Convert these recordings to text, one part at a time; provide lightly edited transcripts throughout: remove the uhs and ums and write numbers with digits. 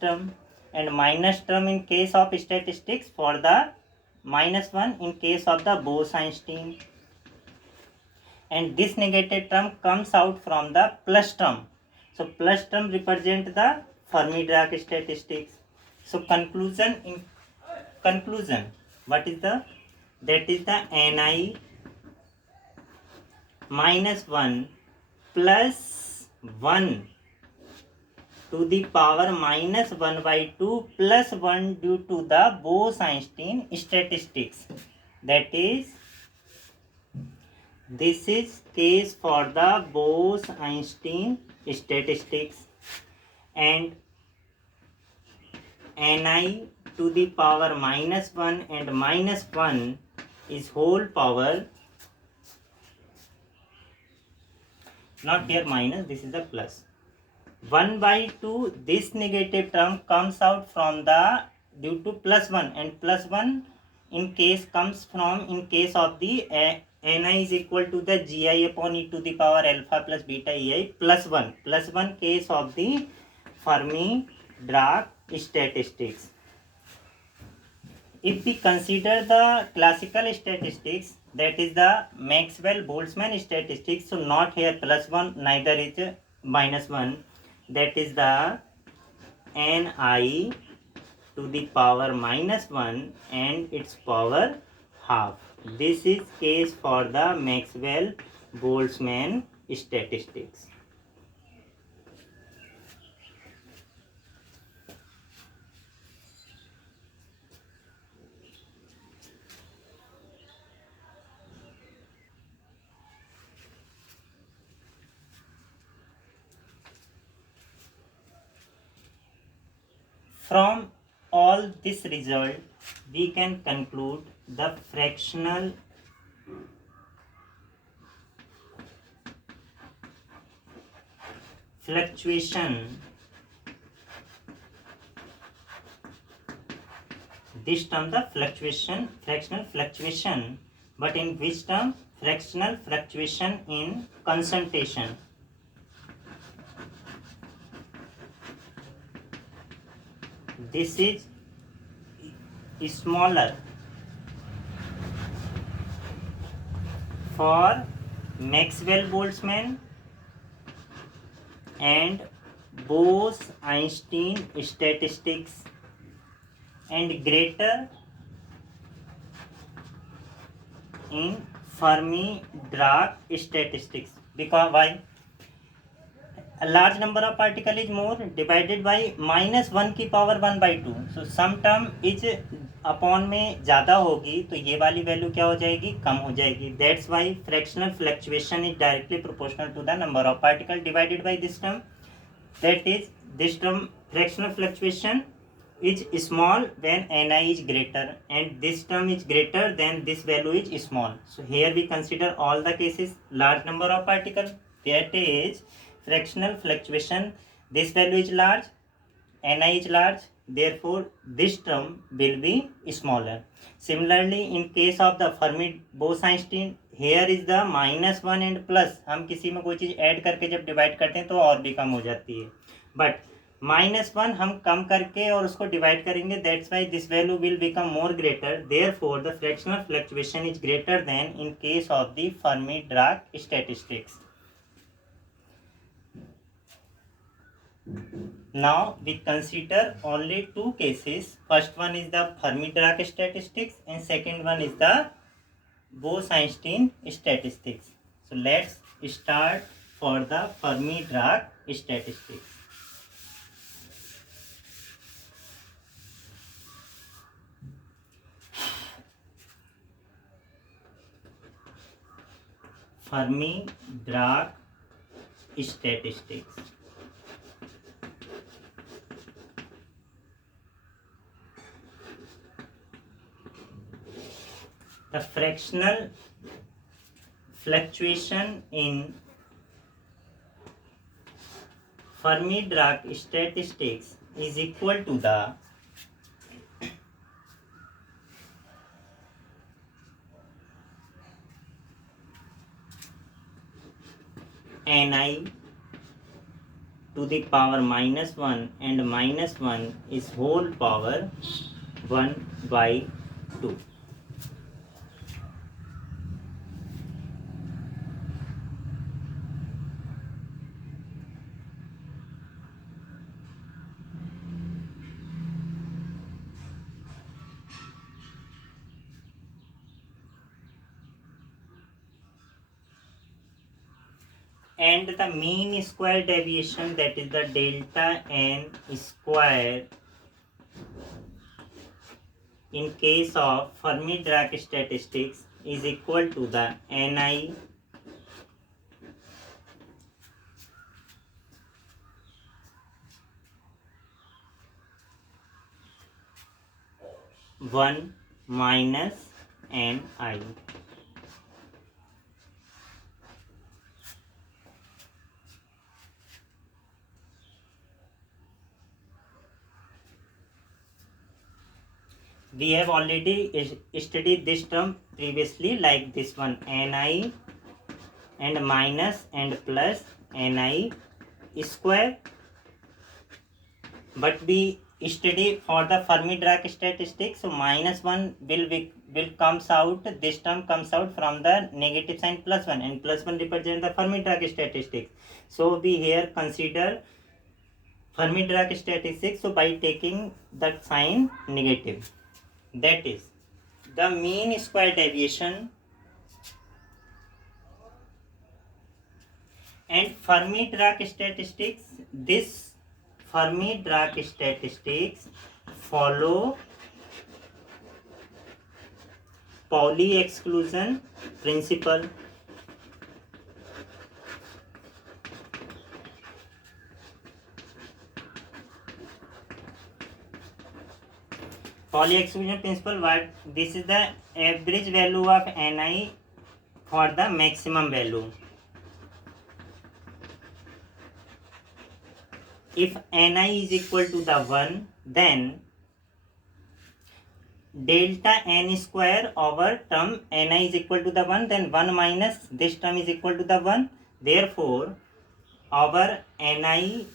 term, and minus term in case of statistics for the -1 in case of the Bose-Einstein, and this negative term comes out from the plus term. So plus term represent the Fermi-Dirac statistics. So conclusion, what is that is the Ni -1 plus 1 to the power -1/2 plus 1 due to the Bose-Einstein statistics. That is, this is case for the Bose-Einstein statistics, and Ni to the power -1 and -1 is whole power, not here minus, this is the plus. 1/2, this negative term comes out from the due to +1, and +1 in case comes from in case of the Ni is equal to the Gi upon e to the power alpha plus beta Ei +1 case of the Fermi-Dirac statistics. If we consider the classical statistics, that is the Maxwell-Boltzmann statistics, so not here +1, neither is -1, that is the Ni to the power -1 and its power half. This is case for the Maxwell-Boltzmann statistics. From all this result, we can conclude the fractional fluctuation, this term the fractional fluctuation, but in which term? Fractional fluctuation in concentration. This is smaller for Maxwell-Boltzmann and Bose-Einstein statistics, and greater in Fermi-Dirac statistics. Because why? A large number of particle is more divided by -1 की power 1/2. So some term is upon में ज़्यादा होगी तो ये वाली value क्या हो जाएगी? कम हो जाएगी. That's why fractional fluctuation is directly proportional to the number of particle divided by this term. That is, this term fractional fluctuation is small when Ni is greater, and this term is greater than this value is small. So here we consider all the cases large number of particle, that is fractional fluctuation, this value is large, Ni is large, therefore this term will be smaller. Similarly, in case of the Fermi Bose-Einstein, here is the -1 and plus, हम किसी में कोई चीज़ add करके जब divide करते हैं तो और भी कम हो जाती है, बट -1 हम कम करके और उसको डिवाइड करेंगे, that's why this value will become more greater, therefore the fractional fluctuation is greater then in case of the Fermi-Dirac statistics. Now we consider only two cases. First one is the Fermi-Dirac statistics and second one is the Bose-Einstein statistics. So let's start for the Fermi-Dirac statistics. Fermi-Dirac statistics. The fractional fluctuation in Fermi-Dirac statistics is equal to the Ni to the power -1 and -1 is whole power 1/2. And the mean square deviation, that is the delta n square, in case of Fermi-Dirac statistics is equal to the Ni one minus Ni. We have already studied this term previously, like this one, Ni and minus and plus Ni square. But we study for the Fermi-Dirac statistics, so -1 will comes out, this term comes out from the negative sign +1, and +1 represents the Fermi-Dirac statistics. So we here consider Fermi-Dirac statistics, so by taking that sign negative, that is the mean square deviation. And Fermi-Dirac statistics, this Fermi-Dirac statistics follow Pauli exclusion principle. Pauli exclusion principle, what this is the average value of Ni for the maximum value. If Ni is equal to the 1, then delta n square over term Ni is equal to the 1, then 1 minus this term is equal to the 1. Therefore, our Ni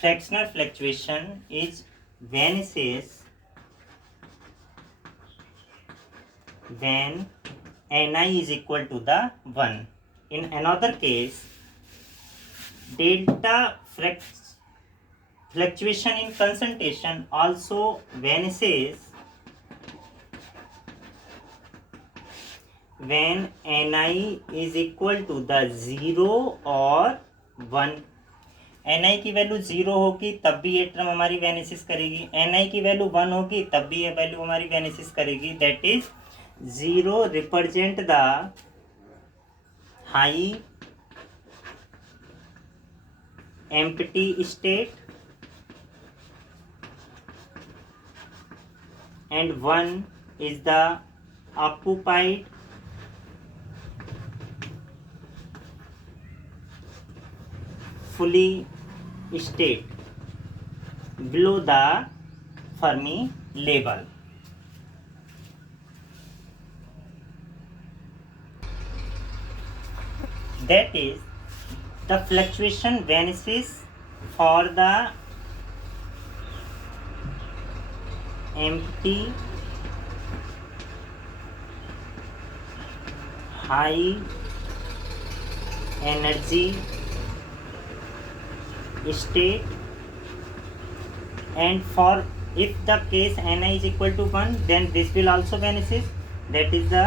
fractional fluctuation is vanishes when Ni is equal to the 1. In another case, delta fluctuation in concentration also vanishes when Ni is equal to the 0 or 1. Ni की value 0 होगी तब भी ये term हमारी वैनिसिस करेगी, Ni की value 1 होगी तब भी ये वैल्यू हमारी वैनिसिस करेगी. That is 0 represent the high empty state and 1 is the occupied fully state below the Fermi level. That is, the fluctuation vanishes for the empty high energy state, and for if the case Ni is equal to 1, then this will also vanishes. That is the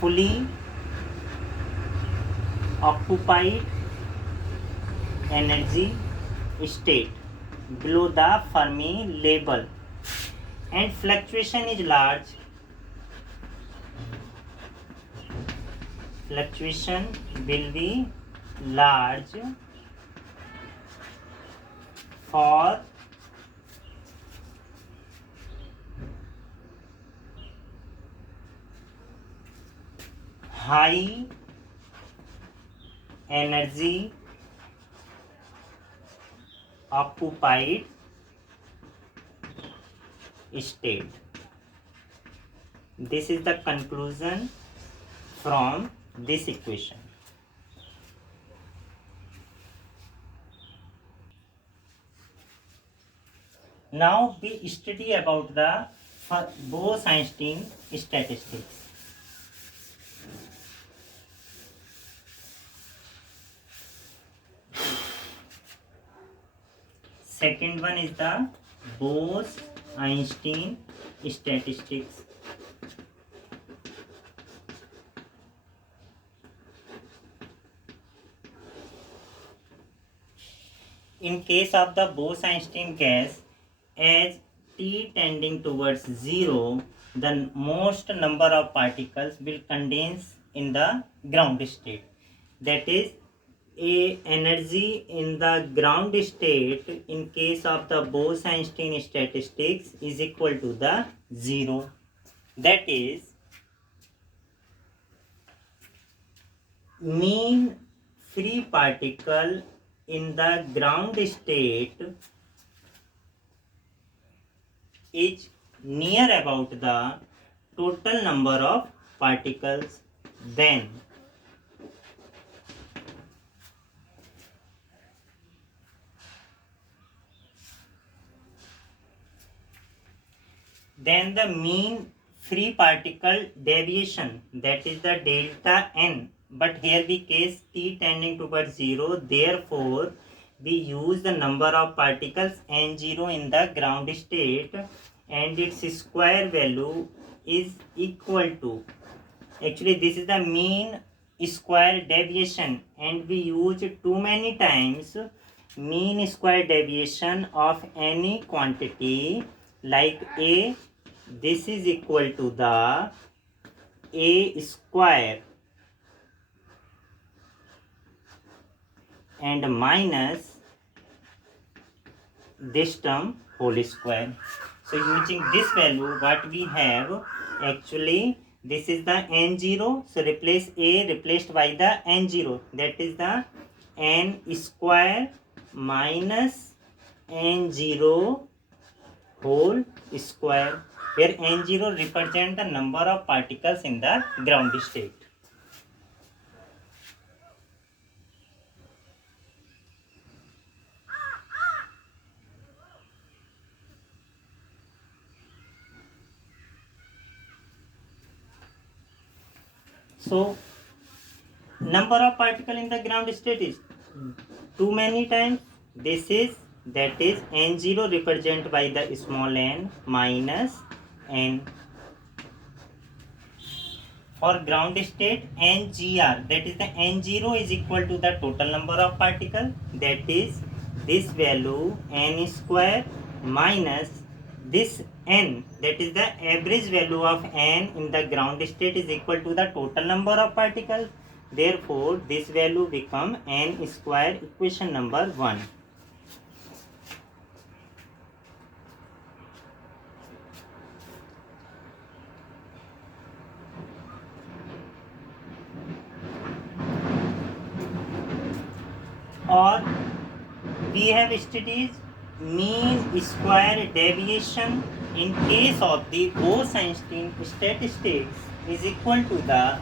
fully occupied energy state below the Fermi level, and fluctuation is large. Fluctuation will be large for high energy occupied state. This is the conclusion from this equation. Now we study about the Bose-Einstein statistics. Second one is the Bose-Einstein statistics. In case of the Bose-Einstein gas, as T tending towards 0, the most number of particles will condense in the ground state. That is, a energy in the ground state in case of the Bose-Einstein statistics is equal to the 0. That is, mean free particle in the ground state is near about the total number of particles, then the mean free particle deviation, that is the delta n, but here we case t tending towards 0, therefore we use the number of particles n0 in the ground state, and its square value is equal to, actually this is the mean square deviation, and we use too many times mean square deviation of any quantity like a, this is equal to the a square and minus this term whole square. So using this value, what we have, actually this is the n0, so replace a replaced by the n0, that is the n square minus n0 whole square, where n0 represent the number of particles in the ground state. So number of particle in the ground state is too many times, this is, that is n0 represented by the small n minus n. For ground state ngr, that is the n0 is equal to the total number of particles, that is this value n square minus this n, that is the average value of n in the ground state is equal to the total number of particles. Therefore, this value become n square, equation number 1. Or we have studied mean square deviation in case of the Bose-Einstein statistics is equal to the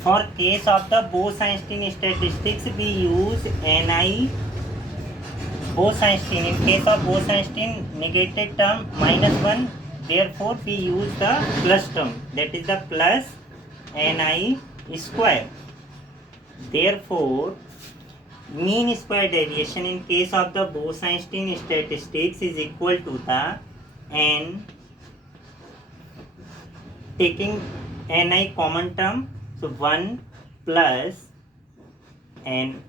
for case of the Bose-Einstein statistics, we use Ni Bose-Einstein. In case of Bose-Einstein, negative term -1, therefore we use the plus term, that is the plus Ni square. Therefore, mean square deviation in case of the Bose-Einstein statistics is equal to the n, taking Ni common term, so 1 plus n.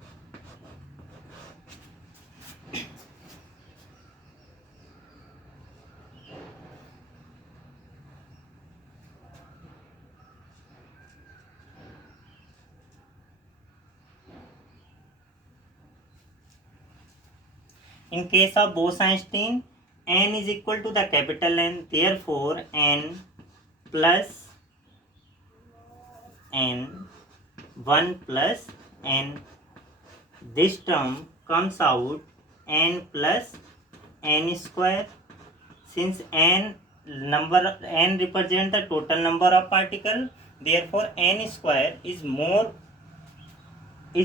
In case of Bose-Einstein, n is equal to the capital N, therefore n plus n, 1 plus n. This term comes out n plus n square. Since n represent the total number of particle, therefore n square is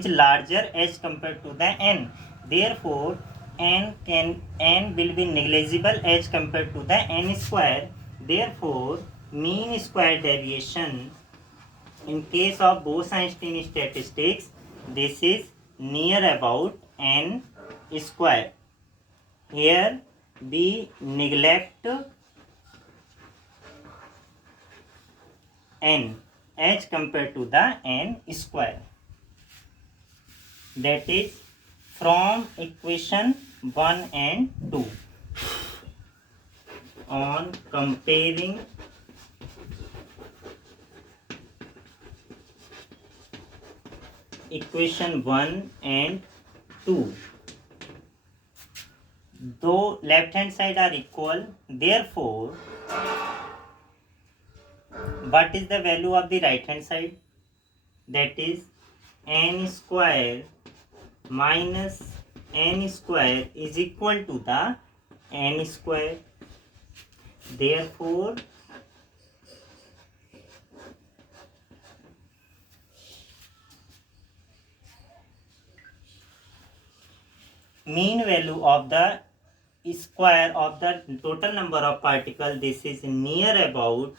larger as compared to the n. Therefore n will be negligible as compared to the n square. Therefore mean square deviation in case of Bose-Einstein statistics, this is near about n square. Here we neglect n as compared to the n square. That is from equation 1 and 2. On comparing equation 1 and 2, though left hand side are equal, therefore what is the value of the right hand side? That is n square minus n square is equal to the n square. Therefore mean value of the square of the total number of particles, this is near about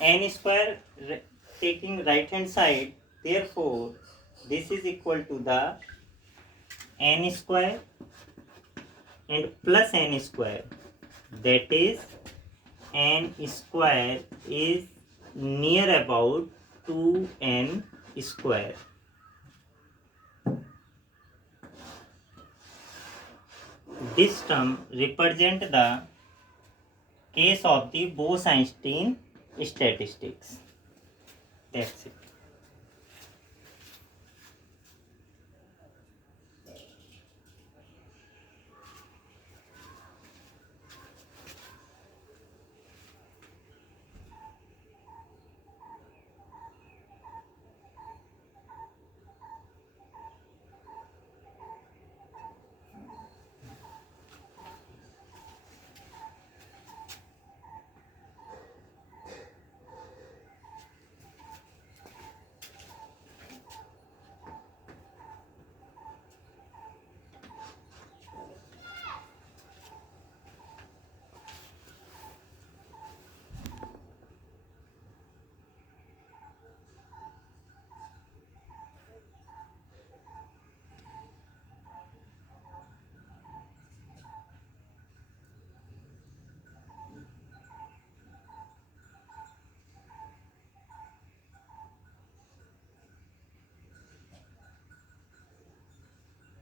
n square taking right hand side. Therefore this is equal to the n square and plus n square. That is n square is near about 2n square. This term represents the case of the Bose-Einstein statistics. That's it.